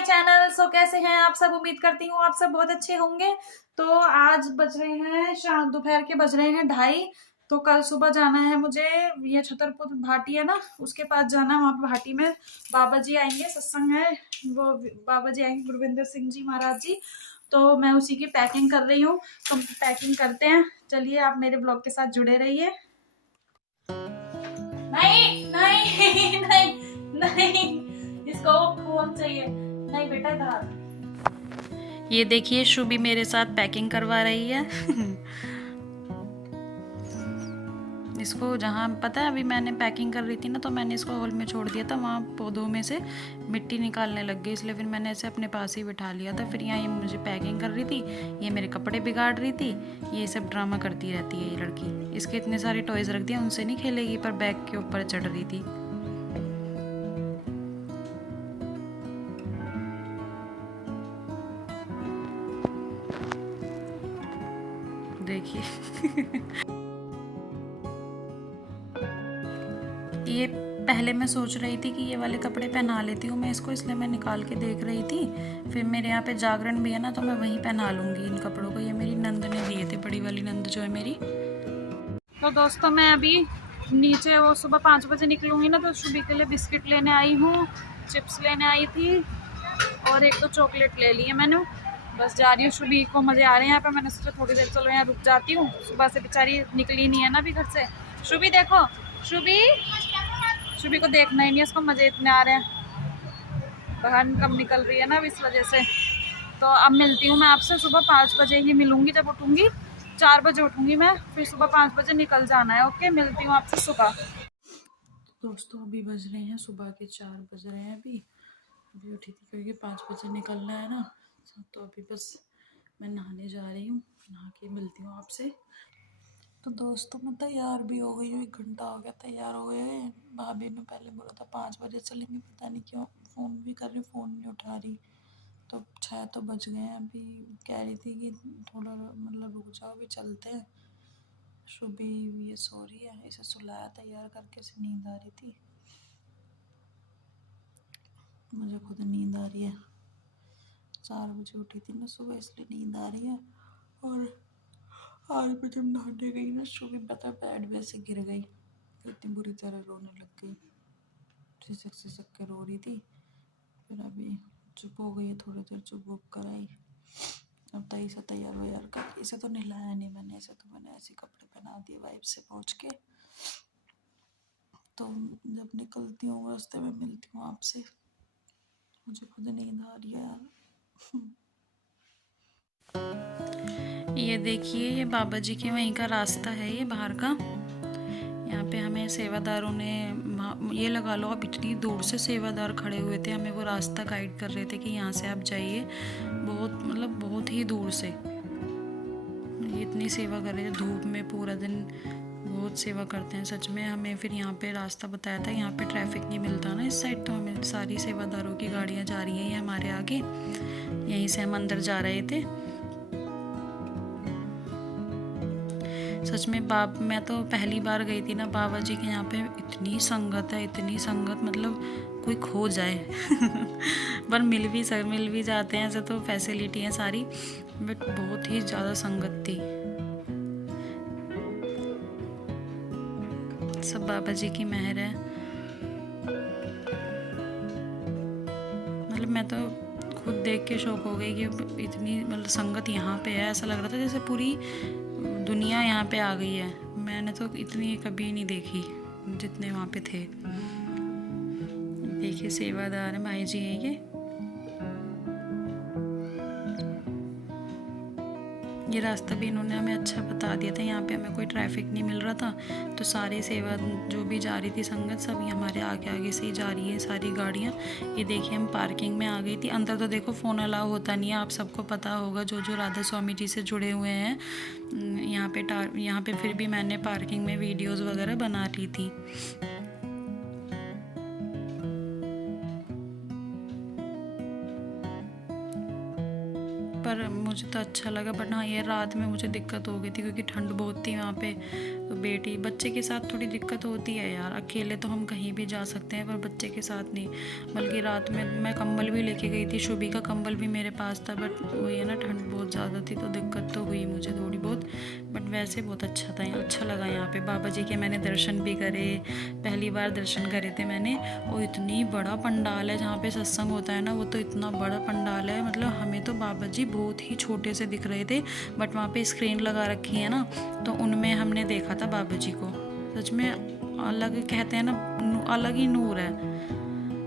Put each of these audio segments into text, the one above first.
My channel. सो कैसे हैं आप सब? उम्मीद करती हूँ आप सब बहुत अच्छे होंगे। तो आज बज रहे हैं शाम, दोपहर के बज रहे हैं 2:30। तो कल सुबह जाना है मुझे, ये छतरपुर भाटी है ना, उसके पास जाना है। वहाँ पे भाटी में बाबा जी आएंगे, सत्संग है। वो बाबा जी आएंगे, गुरविंदर सिंह जी महाराज जी। तो मैं उसी की पैकिंग कर रही हूँ। तो पैकिंग करते हैं, चलिए आप मेरे ब्लॉग के साथ जुड़े रहिए। नहीं नहीं नहीं नहीं, इसको फोन चाहिए। नहीं बेटा इधर। ये देखिए शुभी मेरे साथ पैकिंग करवा रही है। इसको जहाँ पता है, अभी मैंने पैकिंग कर रही थी ना, तो मैंने इसको हॉल में छोड़ दिया था। वहाँ पौधों में से मिट्टी निकालने लग गई, इसलिए फिर मैंने ऐसे अपने पास ही बिठा लिया था। फिर यहाँ ये मुझे पैकिंग कर रही थी, ये मेरे कपड़े बिगाड़ रही थी। ये सब ड्रामा करती रहती है ये लड़की। इसके इतने सारे टॉयज़ रख दिए, उनसे नहीं खेलेगी, पर बैग के ऊपर चढ़ रही थी। देखिए। ये पहले मैं सोच रही थी कि ये वाले कपड़े पहना लेती हूँ मैं इसको, इसलिए मैं निकाल के देख रही थी। फिर मेरे यहाँ पे जागरण भी है ना, तो मैं वहीं पहना लूँगी इन कपड़ों को। ये मेरी नंद ने दिए थे, बड़ी वाली नंद जो है मेरी। तो दोस्तों मैं अभी नीचे, वो सुबह 5 बजे निकलूँगी ना, तो शुभी के लिए बिस्किट लेने आई हूँ, चिप्स लेने आई थी, और एक तो चॉकलेट ले ली है मैंने। बस जा रही हूँ, शुभी को मज़े आ रहे हैं यहाँ पे। मैंने सोचा थोड़ी देर चलो यहाँ रुक जाती हूँ, सुबह से बेचारी निकली नहीं है ना अभी घर से। शुभी देखो, शुभी को देखना ही नहीं, इसको मज़े इतने आ रहे हैं। बहन कम निकल रही है ना इस वजह से। तो अब मिलती हूँ मैं आपसे, सुबह 5 बजे ही मिलूँगी। जब उठूँगी 4 बजे उठूँगी मैं, फिर सुबह 5 बजे निकल जाना है। ओके, मिलती हूँ आपसे सुबह। दोस्तों अभी बज रहे हैं सुबह के 4 बज रहे हैं। अभी उठी थी क्योंकि 5 बजे निकलना है ना। तो अभी बस मैं नहाने जा रही हूँ, नहा के मिलती हूँ आपसे। तो दोस्तों मैं तैयार भी हो गई हूँ, 1 घंटा हो गया तैयार हो गए। भाभी ने पहले बोला था 5 बजे चलेंगे, पता नहीं क्यों फ़ोन भी कर रही, फ़ोन नहीं उठा रही। तो 6 तो बज गए हैं। अभी कह रही थी कि थोड़ा मतलब रुक जाओ, अभी चलते हैं। शुभी ये सो रही है, इसे सुलाया तैयार करके, इसे नींद आ रही थी। मुझे खुद नींद आ रही है, 4 बजे उठी थी ना सुबह, इसलिए नींद आ रही है। और आज मैं जब नहाने गई ना, शुभी पता बेड में से गिर गई, इतनी बुरी तरह रोने लग गई, सिसक के रो रही थी। फिर अभी चुप हो गई, थोड़ी देर चुप वुप कराई। अब तई से तैयार वैयार कर, इसे तो नहलाया नहीं मैंने, इसे तो मैंने ऐसे कपड़े पहना दिए वाइफ से पहुँच के। तो जब निकलती हूँ रास्ते में मिलती हूँ आपसे। मुझे खुद नींद आ रही है यार। ये देखिए, ये बाबा जी के वहीं का रास्ता है, ये बाहर का। यहाँ पे हमें सेवादारों ने, ये लगा लो आप, इतनी दूर से सेवादार खड़े हुए थे, हमें वो रास्ता गाइड कर रहे थे कि यहाँ से आप जाइए। बहुत मतलब बहुत ही दूर से इतनी सेवा कर रहे थे, धूप में पूरा दिन। बहुत सेवा करते हैं सच में। हमें फिर यहाँ पे रास्ता बताया था, यहाँ पे ट्रैफिक नहीं मिलता ना इस साइड, तो हमें सारी सेवादारों की गाड़ियाँ जा रही हैं ये हमारे आगे। यहीं से हम अंदर जा रहे थे। सच में मैं तो पहली बार गई थी ना बाबा जी के यहाँ पे, इतनी संगत है, इतनी संगत, मतलब कोई खो जाए। पर मिल भी जाते हैं, ऐसे तो फैसिलिटी है सारी, बट बहुत ही ज़्यादा संगत थी। सब बाबा जी की मेहर है। मतलब मैं तो खुद देख के शौक हो गई कि इतनी मतलब संगत यहाँ पे है। ऐसा लग रहा था जैसे पूरी दुनिया यहाँ पे आ गई है। मैंने तो इतनी कभी नहीं देखी जितने वहाँ पे थे। देखिए सेवादार है, भाई जी हैं ये रास्ता भी इन्होंने हमें अच्छा बता दिया था। यहाँ पे हमें कोई ट्रैफिक नहीं मिल रहा था, तो सारी सेवा जो भी जा रही थी संगत, सब हमारे आगे आगे से ही जा रही है सारी गाड़ियाँ। ये देखिए हम पार्किंग में आ गई थी। अंदर तो देखो फ़ोन अलाउ होता नहीं है, आप सबको पता होगा जो जो राधा स्वामी जी से जुड़े हुए हैं। यहाँ पे फिर भी मैंने पार्किंग में वीडियोज़ वगैरह बना रही थी। पर मुझे तो अच्छा लगा। बट हाँ, ये रात में मुझे दिक्कत हो गई थी क्योंकि ठंड बहुत थी वहाँ पे। तो बेटी बच्चे के साथ थोड़ी दिक्कत होती है यार, अकेले तो हम कहीं भी जा सकते हैं पर बच्चे के साथ नहीं। बल्कि रात में मैं कंबल भी लेके गई थी, शुभी का कंबल भी मेरे पास था, बट वही है ना, ठंड बहुत ज़्यादा थी तो दिक्कत तो हुई मुझे थोड़ी बहुत। बट वैसे बहुत अच्छा था, अच्छा लगा यहाँ पे। बाबा जी के मैंने दर्शन भी करे, पहली बार दर्शन करे थे मैंने। और इतनी बड़ा पंडाल है जहाँ पे सत्संग होता है ना, वो तो इतना बड़ा पंडाल है, मतलब हमें तो बाबा जी बहुत ही छोटे से दिख रहे थे। बट वहाँ पे स्क्रीन लगा रखी है ना, तो उनमें हमने देखा था बाबा जी को। सच में अलग कहते हैं ना, अलग ही नूर है।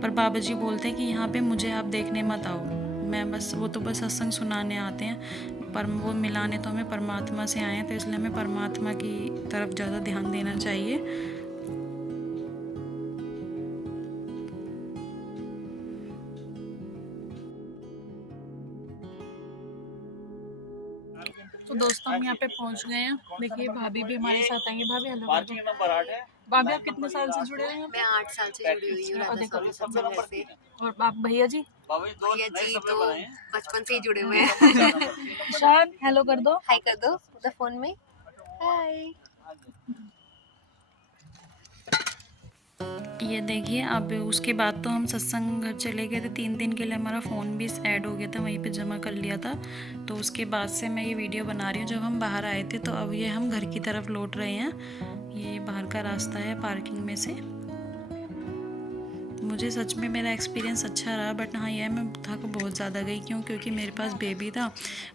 पर बाबा जी बोलते हैं कि यहाँ पे मुझे आप देखने मत आओ, मैं बस, वो तो बस सत्संग सुनाने आते हैं, पर वो मिलाने तो हमें परमात्मा से आए हैं, तो इसलिए हमें परमात्मा की तरफ ज़्यादा ध्यान देना चाहिए। तो दोस्तों हम यहाँ पे पहुँच गए हैं। देखिए भाभी भी हमारे साथ आएंगे। भाभी हेलो कर दो। भाभी आप कितने साल से जुड़े हुए हैं? मैं 8 साल से जुड़ी हुई हूँ राधा स्वामी सत्संग से। और आप भैया जी? भैया जी तो बचपन से ही जुड़े हुए हैं। शान हेलो कर दो। हाय कर दो द फोन में, हाय। ये देखिए, अब उसके बाद तो हम सत्संग घर चले गए थे। 3 दिन के लिए हमारा फ़ोन भी ऐड हो गया था, वहीं पे जमा कर लिया था। तो उसके बाद से मैं ये वीडियो बना रही हूँ। जब हम बाहर आए थे तो अब ये हम घर की तरफ लौट रहे हैं। ये बाहर का रास्ता है पार्किंग में से। मुझे सच में मेरा एक्सपीरियंस अच्छा रहा। बट हाँ, यह मैं थक बहुत ज़्यादा गई। क्यों? क्योंकि मेरे पास बेबी था,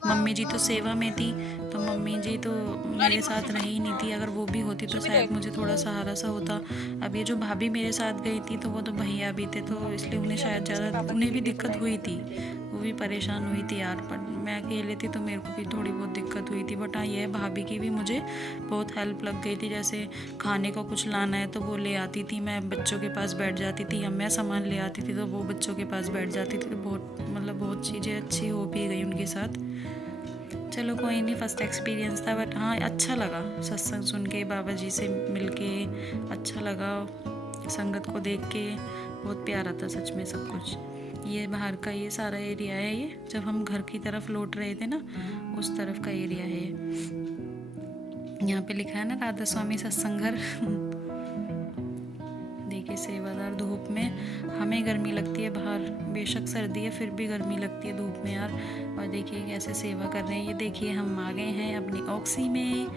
मम्मी जी तो सेवा में थी, तो मम्मी जी तो मेरे साथ रही नहीं थी। अगर वो भी होती तो शायद मुझे थोड़ा सहारा सा होता। अब ये जो भाभी मेरे साथ गई थी तो वो तो भैया भी थे, तो इसलिए उन्हें शायद ज़्यादा, उन्हें भी दिक्कत हुई थी, वो भी परेशान हुई थी यार। पर मैं अकेले थी तो मेरे को भी थोड़ी बहुत दिक्कत हुई थी। बट हाँ, ये भाभी की भी मुझे बहुत हेल्प लग गई थी। जैसे खाने को कुछ लाना है तो वो ले आती थी, मैं बच्चों के पास बैठ जाती थी, या मैं सामान ले आती थी तो वो बच्चों के पास बैठ जाती थी। तो बहुत, मतलब बहुत चीज़ें अच्छी हो भी गई उनके साथ। चलो कोई नहीं, फर्स्ट एक्सपीरियंस था। बट हाँ, अच्छा लगा सत्संग सुन के, बाबा जी से मिल के अच्छा लगा, संगत को देख के बहुत प्यारा था सच में सब कुछ। ये बाहर का ये सारा एरिया है, ये जब हम घर की तरफ लौट रहे थे ना, उस तरफ का एरिया है। यहाँ पे लिखा है ना राधा स्वामी सत्संग घर। देखिए सेवादार धूप में, हमें गर्मी लगती है बाहर, बेशक सर्दी है फिर भी गर्मी लगती है धूप में यार। और देखिए कैसे सेवा कर रहे हैं। ये देखिए हम आ गए हैं अपनी ऑक्सी में।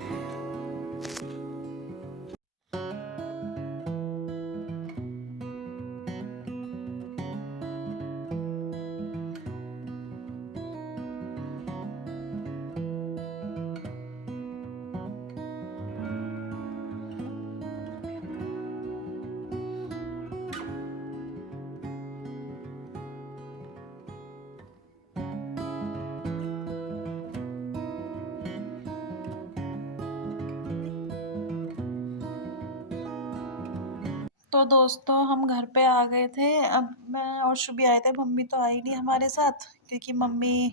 तो दोस्तों हम घर पे आ गए थे। अब मैं और शुभी आए थे, मम्मी तो आई नहीं हमारे साथ क्योंकि मम्मी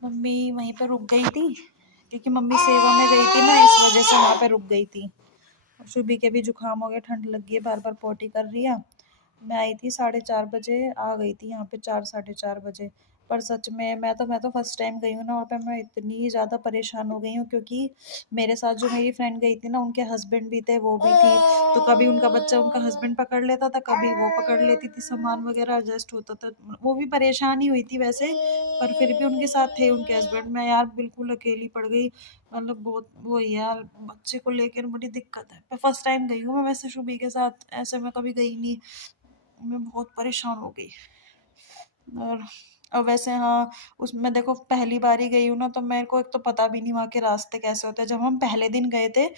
मम्मी वहीं पे रुक गई थी, क्योंकि मम्मी सेवा में गई थी ना, इस वजह से वहाँ पे रुक गई थी। और शुभी के भी जुकाम हो गया, ठंड लग गई है, बार बार पोटी कर रही है। मैं आई थी 4:30 बजे, आ गई थी यहाँ पे 4 साढ़े 4 बजे। पर सच में मैं तो फर्स्ट टाइम गई हूँ ना वहाँ पे, मैं इतनी ज़्यादा परेशान हो गई हूँ क्योंकि मेरे साथ जो मेरी फ्रेंड गई थी ना, उनके हस्बैंड भी थे, वो भी थी। तो कभी उनका बच्चा उनका हस्बैंड पकड़ लेता था, कभी वो पकड़ लेती थी, सामान वगैरह एडजस्ट होता था। वो भी परेशान ही हुई थी वैसे, पर फिर भी उनके साथ थे उनके हस्बैंड। मैं यार बिल्कुल अकेली पड़ गई, मतलब बहुत वो यार, बच्चे को लेकर बड़ी दिक्कत है। मैं फर्स्ट टाइम गई हूँ मैं वैसे शुभी के साथ, ऐसे मैं कभी गई नहीं। मैं बहुत परेशान हो गई। और वैसे हाँ, उसमें देखो पहली बार ही गई हूँ ना, तो मेरे को एक तो पता भी नहीं वहाँ के रास्ते कैसे होते हैं। जब हम पहले दिन गए थे,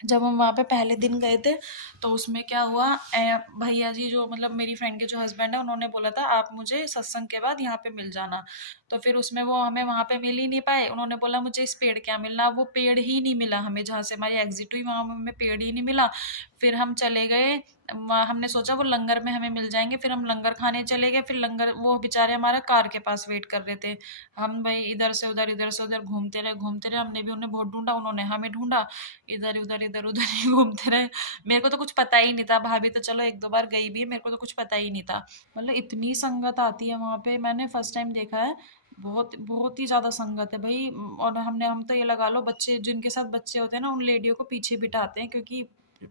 जब हम वहाँ पे पहले दिन गए थे, तो उसमें क्या हुआ, भैया जी जो मतलब मेरी फ्रेंड के जो हस्बैंड है, उन्होंने बोला था आप मुझे सत्संग के बाद यहाँ पे मिल जाना। तो फिर उसमें वो हमें वहाँ पे मिल ही नहीं पाए। उन्होंने बोला मुझे इस पेड़ क्या मिलना, वो पेड़ ही नहीं मिला हमें, जहाँ से हमारी एग्जिट हुई वहाँ हमें पेड़ ही नहीं मिला। फिर हम चले गए, हमने सोचा वो लंगर में हमें मिल जाएंगे, फिर हम लंगर खाने चले गए। फिर लंगर, वो बेचारे हमारा कार के पास वेट कर रहे थे। हम भाई इधर से उधर घूमते रहे। हमने भी उन्हें बहुत ढूंढा, उन्होंने हमें ढूंढा, इधर उधर ही घूमते रहे। मेरे को तो कुछ पता ही नहीं था, भाभी तो चलो 1-2 बार गई भी है, मेरे को तो कुछ पता ही नहीं था। मतलब इतनी संगत आती है वहाँ पे, मैंने फर्स्ट टाइम देखा है। बहुत बहुत ही ज़्यादा संगत है भाई। और हम तो ये लगा लो, बच्चे जिनके साथ बच्चे होते हैं ना, उन लेडियों को पीछे बिठाते हैं, क्योंकि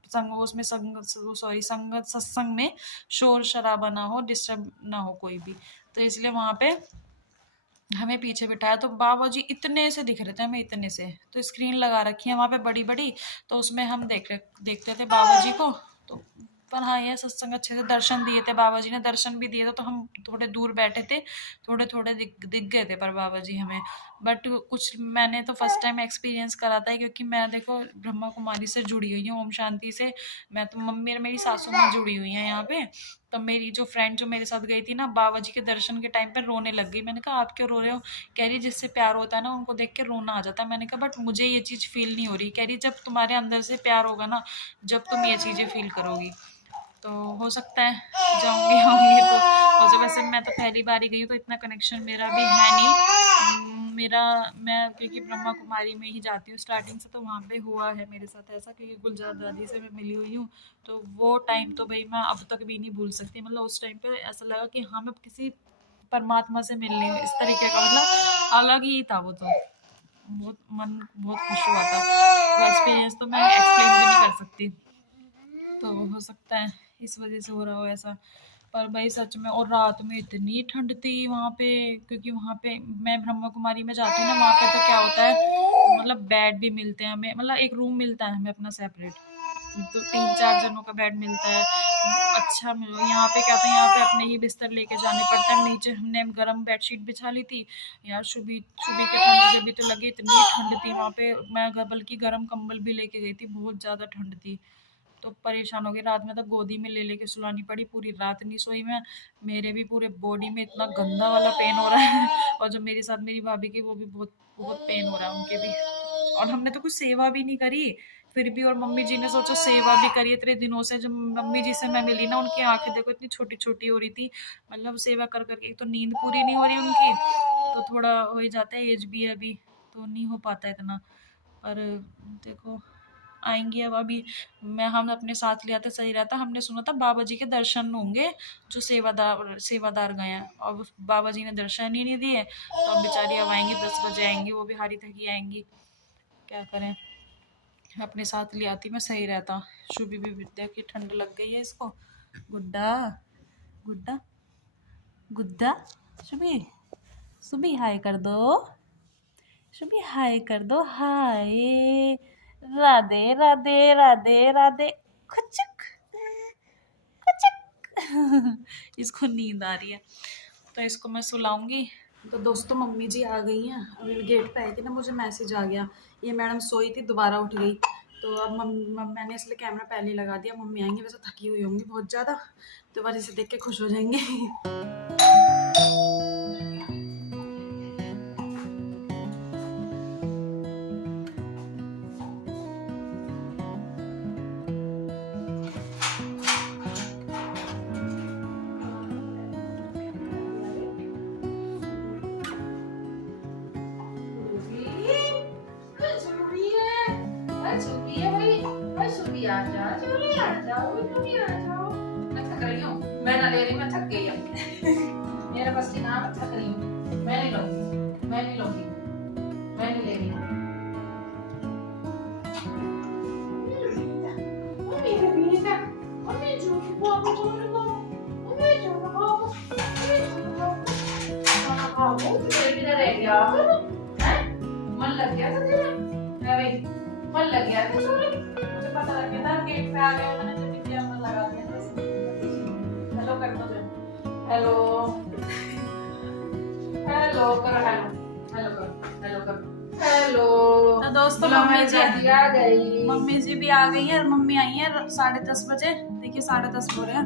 संग उसमें संगत सत्संग में शोर शराबा ना हो, डिस्टर्ब ना हो कोई भी, तो इसलिए वहाँ पे हमें पीछे बिठाया। तो बाबा जी इतने से दिख रहे थे हमें, इतने से। तो स्क्रीन लगा रखी है वहाँ पे बड़ी बड़ी, तो उसमें हम देखते थे बाबा जी को। तो पर हाँ, यह सत्संग अच्छे से दर्शन दिए थे, बाबा जी ने दर्शन भी दिए थे। तो हम थोड़े दूर बैठे थे, थोड़े थोड़े दिख गए थे पर बाबा जी हमें। बट कुछ मैंने तो फर्स्ट टाइम एक्सपीरियंस करा था, क्योंकि मैं देखो ब्रह्मा कुमारी से जुड़ी हुई हूँ, ओम शांति से। मैं तो मम्मी मेरी सासू माँ जुड़ी हुई हैं यहाँ पे। तो मेरी जो फ्रेंड जो मेरे साथ गई थी ना, बाबा जी के दर्शन के टाइम पे रोने लग गई। मैंने कहा आप क्यों रो रहे हो? कह रही जिससे प्यार होता है ना, उनको देख के रोना आ जाता है। मैंने कहा बट मुझे ये चीज़ फील नहीं हो रही। कह रही जब तुम्हारे अंदर से प्यार होगा ना, जब तुम ये चीज़ें फील करोगी। तो हो सकता है जाऊंगी आऊंगी तो हो सकता। वैसे मैं तो पहली बार ही गई हूँ, तो इतना कनेक्शन मेरा भी है नहीं। मैं क्योंकि ब्रह्मा कुमारी में ही जाती हूँ स्टार्टिंग से, तो वहाँ पे हुआ है मेरे साथ ऐसा, क्योंकि गुलजार दादी से मैं मिली हुई हूँ। तो वो टाइम तो भाई मैं अब तक भी नहीं भूल सकती। मतलब उस टाइम पे ऐसा लगा कि हाँ मैं किसी परमात्मा से मिल रही हूँ, इस तरीके का। मतलब अलग ही था वो। तो बहुत मन बहुत खुश हुआ था। वो एक्सपीरियंस तो मैं एक्सप्लेन भी नहीं कर सकती। तो हो सकता है इस वजह से हो रहा हो ऐसा। पर भाई सच में, और रात में इतनी ठंड थी वहाँ पे, क्योंकि वहाँ पे मैं ब्रह्मा कुमारी में जाती हूँ ना, वहाँ पे तो क्या होता है, मतलब बेड भी मिलते हैं हमें, मतलब एक रूम मिलता है हमें अपना सेपरेट। तो 3-4 जनों का बेड मिलता है। अच्छा मिलो। यहाँ पे क्या था, यहाँ पे अपने ही बिस्तर लेके जाने पड़ता है। नीचे हमने गर्म बेडशीट बिछा ली थी यार। शुभी शुभी के ठंड जब भी तो लगी, इतनी ठंड थी वहाँ पे। मैं बल्कि गर्म कंबल भी लेके गई थी, बहुत ज़्यादा ठंड थी। तो परेशान हो गई। रात में तो गोदी में ले लेके सुलानी पड़ी, पूरी रात नहीं सोई मैं। मेरे भी पूरे बॉडी में इतना गंदा वाला पेन हो रहा है और जो मेरे साथ मेरी भाभी की, वो भी बहुत बहुत पेन हो रहा है उनके भी। और हमने तो कुछ सेवा भी नहीं करी फिर भी। और मम्मी जी ने सोचा सेवा भी करी इतने दिनों से। जब मम्मी जी से मैं मिली ना, उनकी आंखें देखो इतनी छोटी छोटी हो रही थी। मतलब सेवा कर करके, एक तो नींद पूरी नहीं हो रही उनकी, तो थोड़ा हो ही जाता है, एज भी है अभी, तो नहीं हो पाता इतना। पर देखो आएंगी अब। अभी हम अपने साथ ले आते सही रहता। हमने सुना था बाबा जी के दर्शन होंगे जो सेवादार गए हैं, और बाबा जी ने दर्शन ही नहीं दिए। तो अब बेचारी अब आएंगी, 10 बजे आएंगी, वो भी हारी थकी आएंगी। क्या करें, अपने साथ ले आती मैं सही रहता। शुभी भी विद्या की ठंड लग गई है इसको। गुड्डा गुड्डा गुड्डा, शुभी शुभी हाय कर दो, शुभी हाय कर दो, हाय। राधे राधे राधे राधे, खुचक खुचक इसको नींद आ रही है, तो इसको मैं सुलाऊंगी। तो दोस्तों मम्मी जी आ गई हैं। अभी गेट पे आई थी ना, मुझे मैसेज आ गया, ये मैडम सोई थी दोबारा उठ गई। तो अब मैंने इसलिए कैमरा पहले ही लगा दिया। मम्मी आएंगी, वैसे थकी हुई होंगी बहुत ज़्यादा, तो बस इसे देख के खुश हो जाएंगे। मैं ना ले रही, मैं थक गई अब। मेरा बस की नाम थक रही हूँ, मैं नहीं लूंगी, मैं नहीं लूंगी, मैं नहीं ले रही हूँ। मन लग गया था तेरा? भाई मन लग गया था? मुझे पता लग गया था गेट पे आ गए हो, मैंने जब कैमरा लगा दिया था। हेलो कर दो, हेलो हेलो करो, हेलो हेलो करो, हेलो करो, हेलो। तो दोस्तों मम्मी जी आ गई, मम्मी जी भी आ गई है। मम्मी आई है 10:30 बजे। देखिए 10:30 हो रहे हैं।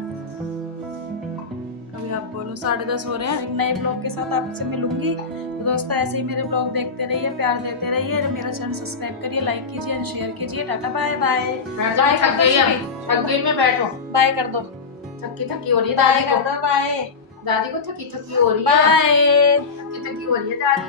कभी आप बोलो 10:30 हो रहे हैं। एक नए ब्लॉग के साथ आपसे मिलूंगी। तो दोस्तों ऐसे ही मेरे ब्लॉग देखते रहिए, प्यार देते रहिए। मेरा चैनल सब्सक्राइब करिए, लाइक कीजिए एंड शेयर कीजिए। Tata bye bye. थक गई मैं, बैठो। बाय कर दो, थकी हो रही है बाय दादी कर दो, बाय। दादी को थकी हो रही है, बाय। थकी हो रही है दादी।